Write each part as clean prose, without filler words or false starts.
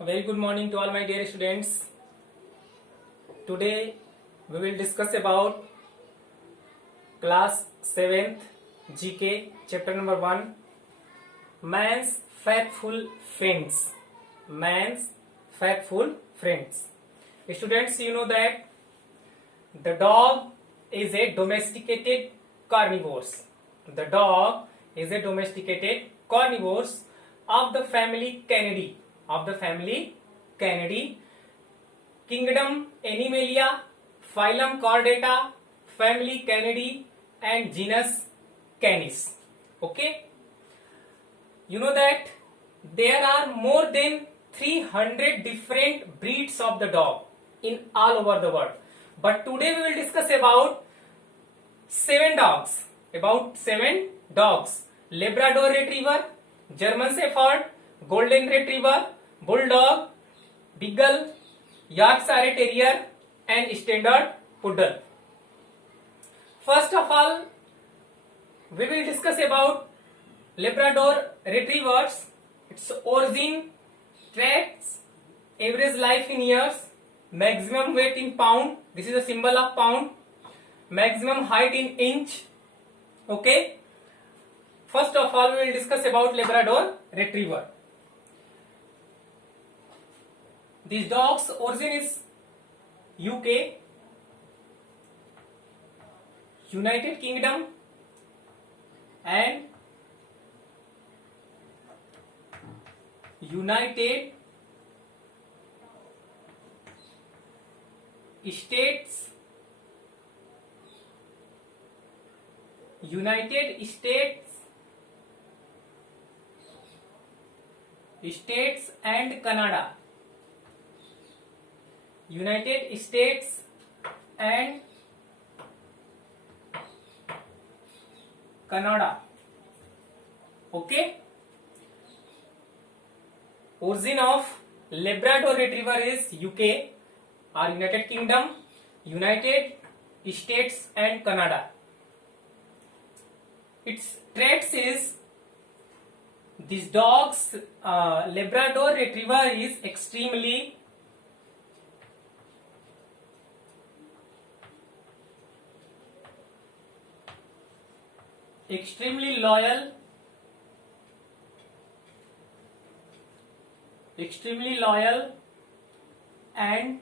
A very good morning to all my dear students. Today we will discuss about class 7th GK chapter number 1, Man's Faithful Friends. Man's Faithful Friends. Students, you know that the dog is a domesticated carnivore. The dog is a domesticated carnivore of the family Canidae. Kingdom Animalia, phylum Chordata, family Canidae, and genus Canis. Okay, you know that there are more than 300 different breeds of the dog in all over the world. But today we will discuss about 7 dogs. Labrador Retriever, German Shepherd, Golden Retriever, Bulldog, Beagle, Yorkshire Terrier, and Standard Poodle. First of all, we will discuss about Labrador Retrievers, its origin, traits, average life in years, maximum weight in pound. This is a symbol of pound. Maximum height in inch. Okay. First of all, we will discuss about Labrador Retriever. This dog's origin is UK, United Kingdom, and United States, and Canada. United States and Canada. Okay. Origin of Labrador Retriever is UK or United Kingdom, United States and Canada. Its traits is this dog's Labrador Retriever is extremely loyal and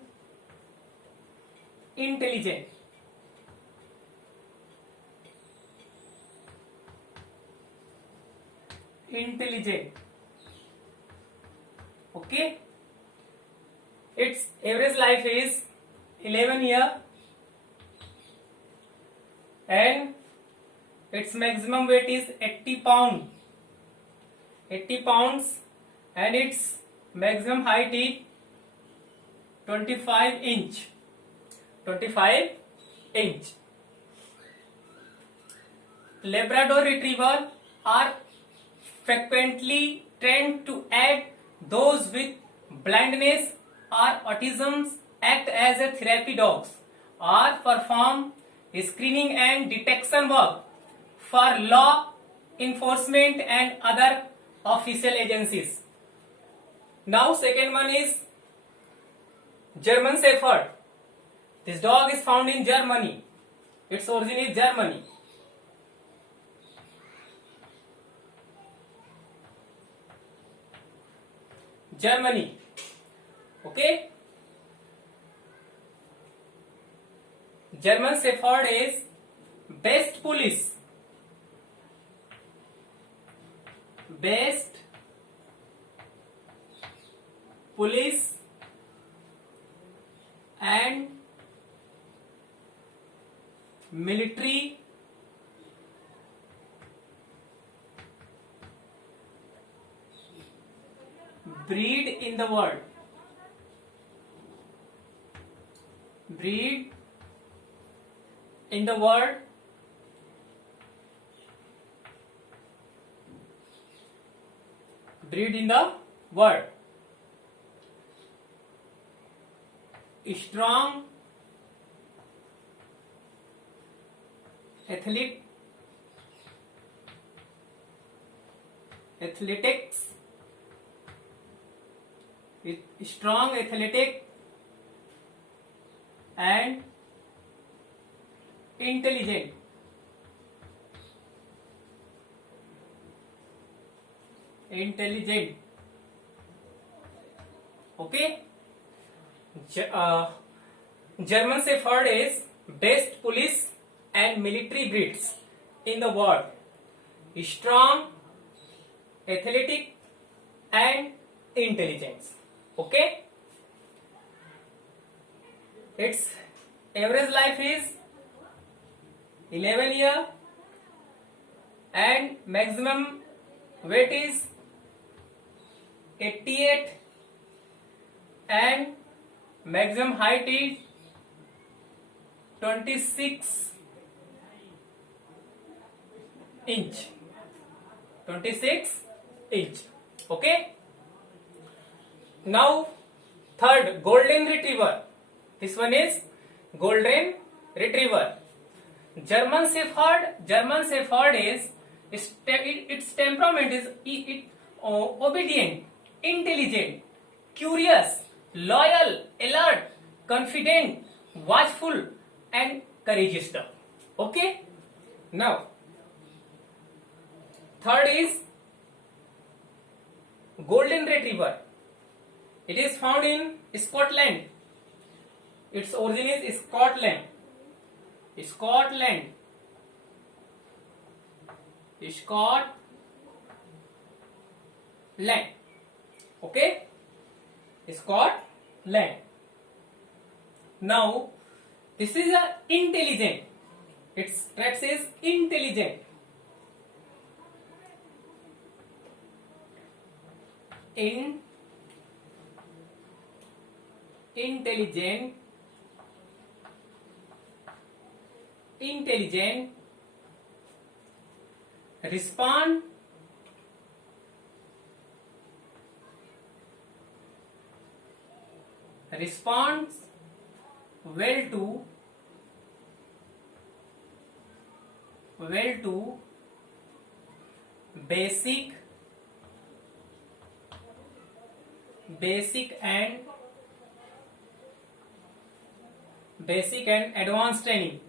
intelligent. Okay. Its average life is 11 years and its maximum weight is 80 pounds and its maximum height is 25 inch. Labrador Retriever are frequently trained to aid those with blindness or autism, act as a therapy dogs, or perform screening and detection work for law enforcement and other official agencies. Now second one is German Shepherd. This dog is found in Germany. Its origin is Germany. Okay. German Shepherd is best police and military breed in the world. Strong athletics strong, athletic, and intelligent. Intelligent. Okay. German Shepherd is best police and military breeds in the world. Strong, athletic, and intelligent. Okay. Its average life is 11 years and maximum weight is 88 and maximum height is 26 inch. 26 inch. Okay. Now third, golden retriever. This one is golden retriever. German Shepherd is its temperament is obedient, intelligent, curious, loyal, alert, confident, watchful, and courageous dog. Okay. Now third is golden retriever. It is found in Scotland. Its origin is Scotland. Scotland. Okay. Scotland. Now this is a intelligent. Its traits is intelligent. Intelligent, responds well to basic and advanced training.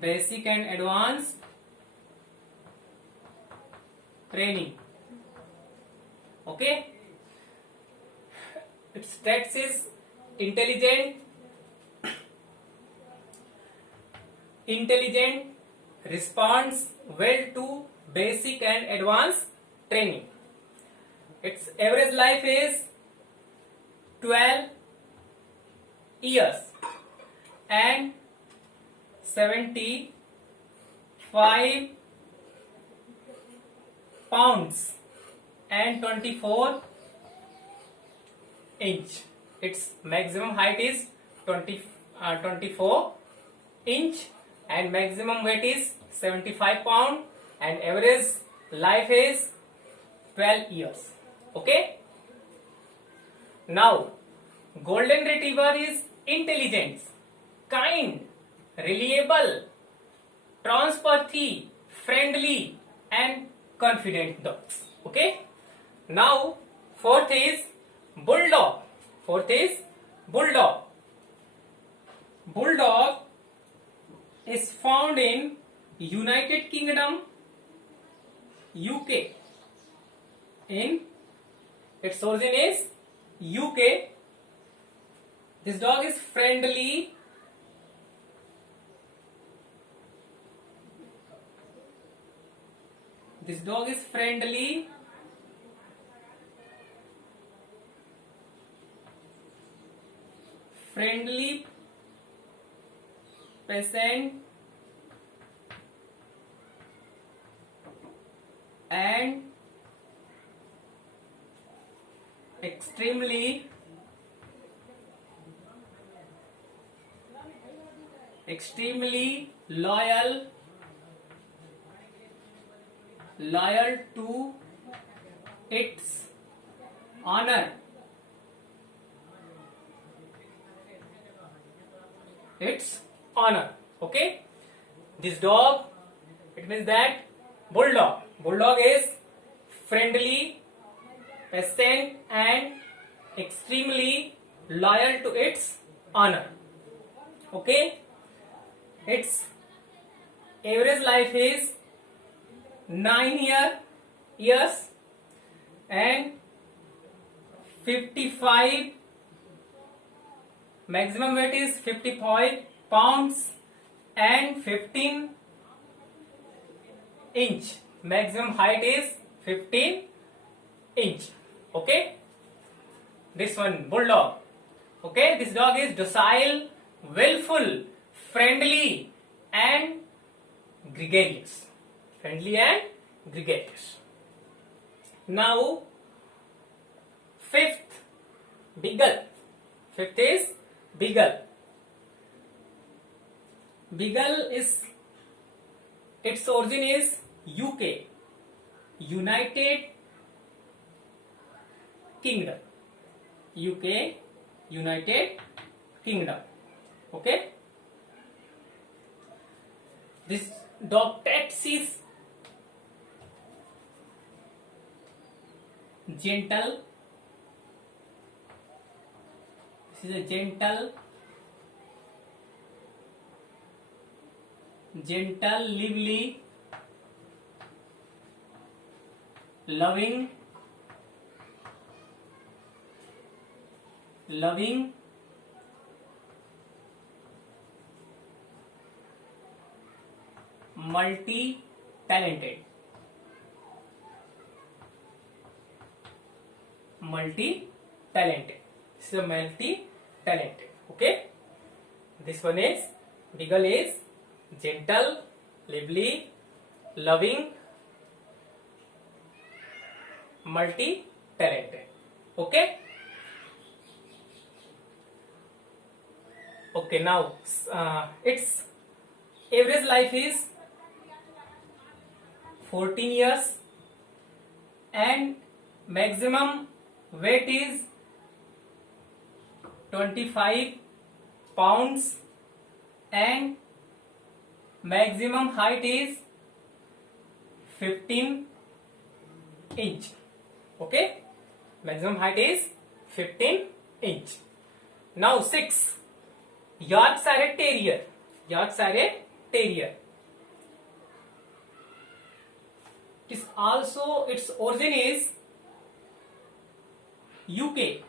Basic and advanced training. Okay. Its traits is intelligent, responds well to basic and advanced training. Its average life is 12 years and 75 pounds and 24 inch. Its maximum height is 24 inch and maximum weight is 75 pound and average life is 12 years. Okay. Now golden retriever is intelligent, kind, reliable, trustworthy, friendly, and confident dogs. Okay. Now fourth is bulldog. Bulldog is found in United Kingdom, UK. In its origin is UK. This dog is friendly, patient, and extremely loyal to its owner. Okay. This dog, it means that bulldog is friendly, patient, and extremely loyal to its owner. Okay, its average life is 9 years and 55, maximum weight is 55 pounds and 15 inch, maximum height is 15 inch. Okay, this one bulldog. Okay, this dog is docile, willful, friendly, and gregarious. Friendly and gregarious. Now, fifth, beagle. Fifth is beagle. Beagle is, its origin is UK, United Kingdom. UK, United Kingdom. Okay. This dog traits is gentle. This is a gentle, lively, loving, multi-talented. This is a multi-talented. Okay. This one is, beagle is gentle, lively, loving, multi-talented. Okay. Okay, now its average life is 14 years and maximum weight is 25 pounds and maximum height is 15 inch. Okay, maximum height is 15 inch. Now 6, Yorkshire Terrier. Yorkshire Terrier is also, its origin is UK,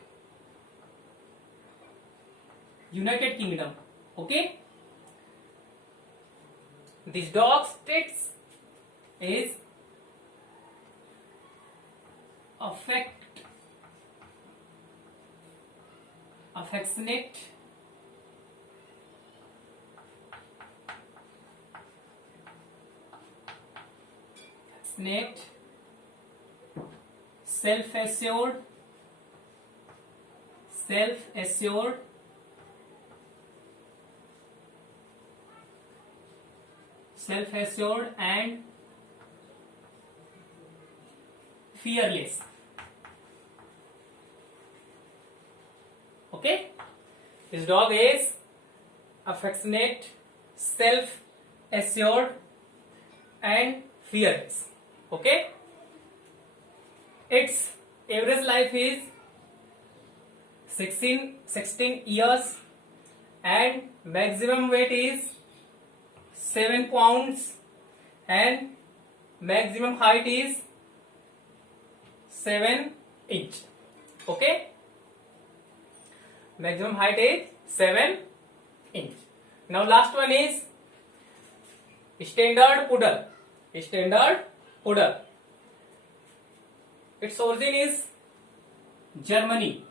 United Kingdom. Okay, this dog's traits is affectionate, self-assured, and fearless. Okay, this dog is affectionate, self-assured, and fearless. Okay, its average life is 16 years and maximum weight is 7 pounds and maximum height is 7 inch. Okay, maximum height is 7 inch. Now last one is standard poodle. Its origin is Germany.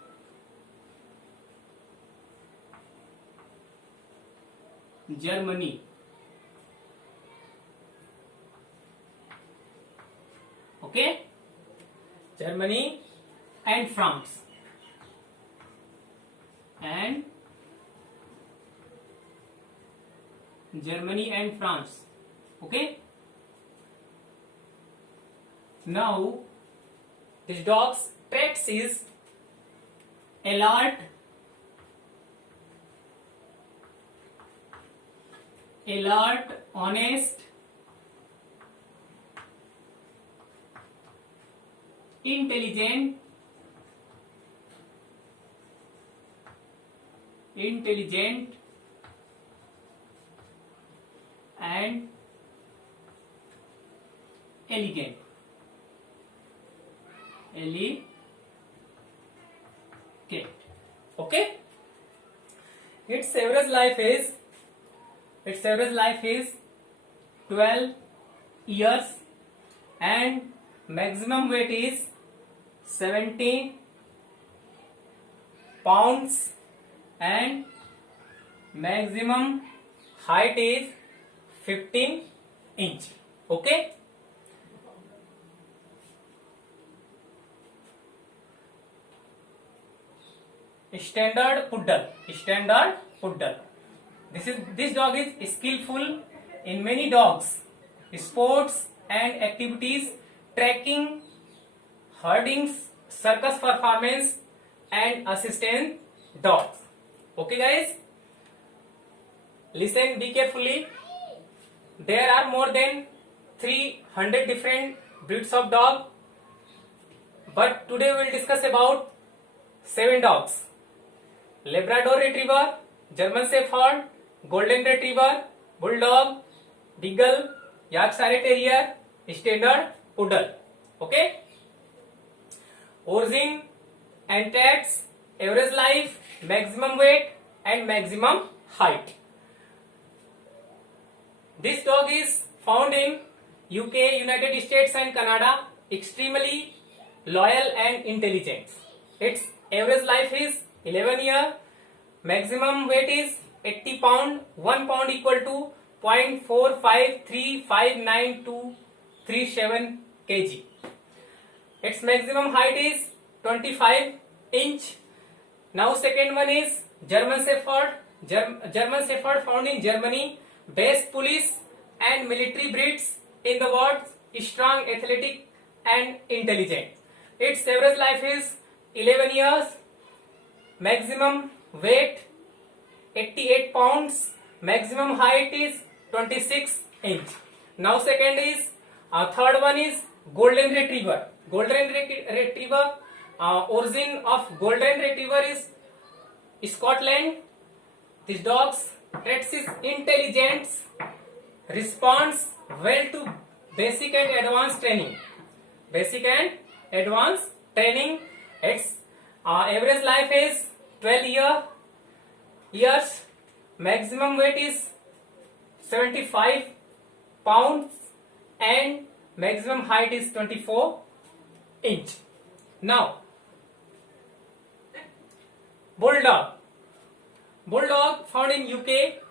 Okay, Germany and France. Okay, now this dog's traits is alert, honest, intelligent, and elegant. Okay. Its average life is 12 years and maximum weight is 70 pounds and maximum height is 15 inch. Okay. Standard poodle. This dog is skillful in many dogs, sports and activities, tracking, herding, circus performance, and assistant dogs. Okay, guys, listen, be carefully. There are more than 300 different breeds of dog, but today we will discuss about 7 dogs: Labrador Retriever, German Shepherd, Golden Retriever, Bulldog, Beagle, Yorkshire Terrier, Standard Poodle. Okay. Origin and traits, average life, maximum weight, and maximum height. This dog is found in UK, United States, and Canada. Extremely loyal and intelligent. Its average life is 11 years. Maximum weight is 80 pound. 1 pound equal to 0.45359237 kg. Its maximum height is 25 inch. Now second one is German Shepherd. German Shepherd found in Germany. Best police and military breeds in the world. Strong, athletic, and intelligent. Its average life is 11 years. Maximum weight 88 pounds. Maximum height is 26 inch. Now second is third one is Golden Retriever. Golden Retriever, origin of Golden Retriever is Scotland. This dog's traits is intelligence, responds well to basic and advanced training. Its average life is 12 years. Maximum weight is 75 pounds and maximum height is 24 inch. Now Bulldog found in UK.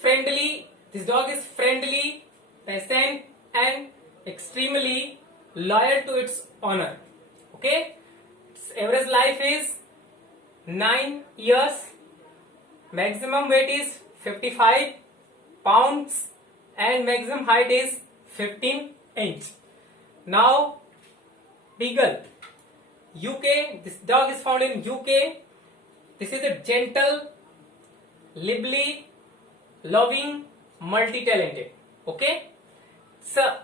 Friendly. This dog is friendly, patient, and extremely loyal to its owner. Okay. Its average life is 9 years. Maximum weight is 55 pounds and maximum height is 15 inch. Now Beagle, UK. This dog is found in UK. This is a gentle, lively, loving, multi-talented. Okay. So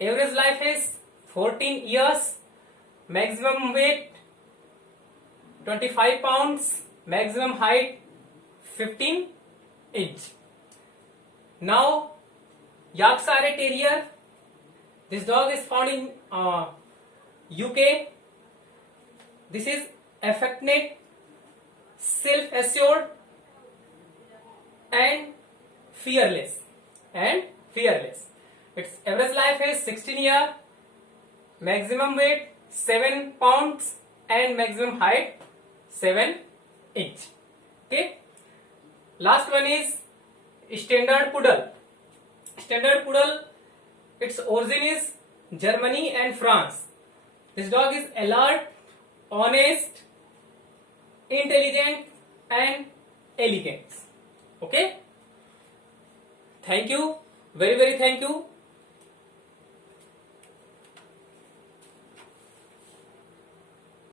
average life is 14 years. Maximum weight 25 pounds. Maximum height 15 inch. Now Yorkshire Terrier. This dog is found in UK. This is affectionate, self-assured, and fearless. Its average life is 16 years. Maximum weight 7 pounds and maximum height 7 inch. Okay. Last one is Standard Poodle. Standard Poodle, its origin is Germany and France. This dog is alert, honest, intelligent, and elegant. Okay. Thank you. Very thank you.